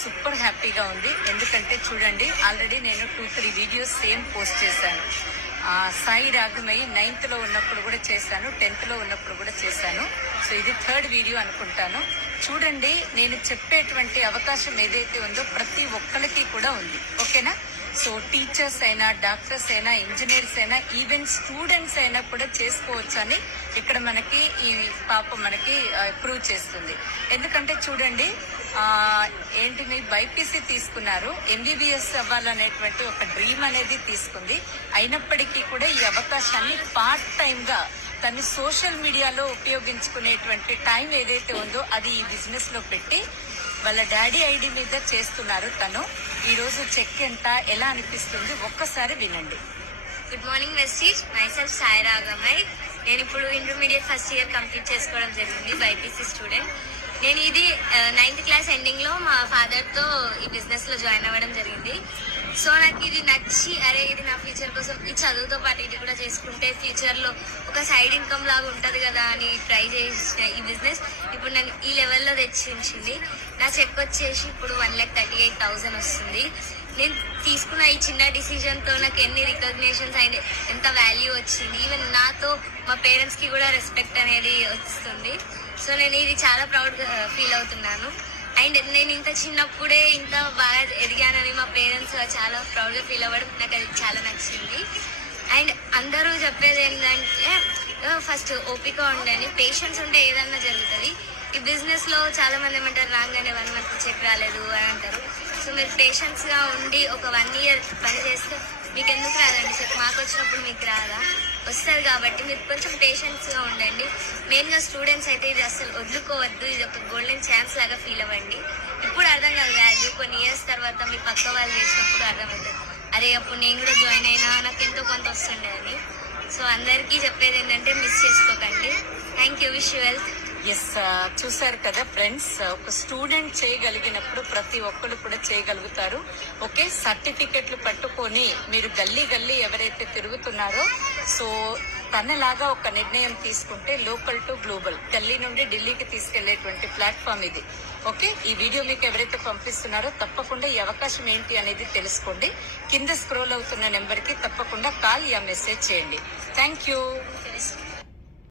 Super హ్యాపీగా ఉంది. ఎందుకంటే చూడండి, ఆల్రెడీ నేను 2-3 వీడియోస్ సేమ్ పోస్ట్ చేశాను. సాయి రాగమై 9th లో ఉన్నప్పుడు కూడా చేశాను, 10th లో ఉన్నప్పుడు కూడా చేశాను. సో ఇది 3rd వీడియో అనుకుంటాను. చూడండి, నేను చెప్పేటువంటి అవకాశం ఏదైతే ఉందో ప్రతి ఒక్కరికి కూడా ఉంది. ఓకేనా? సో టీచర్స్ అయినా, డాక్టర్స్ అయినా, ఇంజనీర్స్ అయినా, ఈవెన్ స్టూడెంట్స్ అయినా కూడా చేసుకోవచ్చు అని ఇక్కడ మనకి ఈ పాప మనకి ప్రూవ్ చేస్తుంది. ఎందుకంటే చూడండి, ఏంటి మీరు బైపీసీ తీసుకున్నారు, ఎంబీబీఎస్ అవ్వాలనేటువంటి ఒక డ్రీమ్ అనేది తీసుకుంది. అయినప్పటికీ కూడా ఈ అవకాశాన్ని పార్ట్ టైంగా తను సోషల్ మీడియాలో ఉపయోగించుకునేటువంటి టైం ఏదైతే ఉందో అది ఈ బిజినెస్ లో పెట్టి వాళ్ళ డాడీ ఐడి మీద చేస్తున్నారు. తను ఈ రోజు చెక్ ఎంత, ఎలా అనిపిస్తుంది ఒక్కసారి వినండి. Good morning message, myself Sai Ragamai. నేను ఇప్పుడు ఇంటర్మీడియట్ ఫస్ట్ ఇయర్ కంప్లీట్ చేసుకోవడం జరిగింది, బైపీసీ స్టూడెంట్. నేను ఇది 9th క్లాస్ ఎండింగ్ లో మా ఫాదర్ తో ఈ బిజినెస్ లో జాయిన్ అవ్వడం జరిగింది. సో నాకు ఇది నచ్చి, అరే ఇది నా ఫ్యూచర్ కోసం, ఈ చదువుతో పాటు ఇది కూడా చేసుకుంటే ఫ్యూచర్ లో ఒక సైడ్ ఇన్కమ్ లాగా ఉంటది కదా అని ట్రై చేసిన ఈ బిజినెస్ ఇప్పుడు నేను ఈ లెవెల్లో తెచ్చింది. నా చెక్ వచ్చేసి ఇప్పుడు 1,38,000 వస్తుంది. నేను తీసుకున్న ఈ చిన్న డిసిజన్ తో నాకు ఎన్ని రికగ్నేషన్స్ అండ్ ఎంత వాల్యూ వచ్చింది. ఈవెన్ నాతో మా పేరెంట్స్ కి కూడా రెస్పెక్ట్ అనేది వస్తుంది. సో నేను ఇది చాలా ప్రౌడ్ ఫీల్ అవుతున్నాను. అండ్ నేను ఇంత చిన్నప్పుడే ఇంత బాగా ఎదిగానని మా పేరెంట్స్ చాలా ప్రౌడ్గా ఫీల్ అవ్వడం నాకు అది చాలా నచ్చింది. అండ్ అందరూ చెప్పేది ఏంటంటే ఫస్ట్ ఓపిక ఉండండి, పేషెన్స్ ఉంటే ఏదన్నా జరుగుతుంది. ఈ బిజినెస్ లో చాలా మంది ఏమంటారు, రాగానే 1 month చెక్ రాలేదు అని అంటారు. సో మీరు పేషెన్స్ గా ఉండి ఒక 1 year పని చేస్తే మీకు ఎందుకు రాదండి చెక్, మాకు వచ్చినప్పుడు మీకు రాదా, వస్తుంది. కాబట్టి మీరు కొంచెం పేషెన్స్ గా ఉండండి. మెయిన్ గా స్టూడెంట్స్ అయితే ఇది అసలు వదులుకోవద్దు, ఇది ఒక గోల్డెన్ ఛాన్స్ లాగా ఫీల్ అవ్వండి. ఇప్పుడు అర్థం కాదు వాల్యూ, కొన్ని ఇయర్స్ తర్వాత మీ పక్క వాళ్ళు చేసినప్పుడు అర్థమవుతుంది, అరే అప్పుడు నేను కూడా జాయిన్ అయినా నాకు ఎంతో కొంత వస్తుండే అని. సో అందరికీ చెప్పేది ఏంటంటే మిస్ చేసుకోకండి. Thank you, wish you wealth. Yes, చూసారు కదా ఫ్రెండ్స్, ఒక స్టూడెంట్ చేయగలిగినప్పుడు ప్రతి ఒక్కరు కూడా చేయగలుగుతారు. ఓకే, సర్టిఫికెట్లు పట్టుకొని మీరు గల్లీ ఎవరైతే తిరుగుతున్నారో, సో తనలాగా ఒక నిర్ణయం తీసుకుంటే లోకల్ టు గ్లోబల్, ఢిల్లీ నుండి ఢిల్లీకి తీసుకెళ్లేటువంటి ప్లాట్ఫామ్ ఇది. ఓకే, ఈ వీడియో మీకు ఎవరైతే పంపిస్తున్నారో తప్పకుండా ఈ అవకాశం ఏంటి అనేది తెలుసుకోండి. కింద స్క్రోల్ అవుతున్న నెంబర్కి తప్పకుండా కాల్ యా మెసేజ్ చేయండి. Thank you.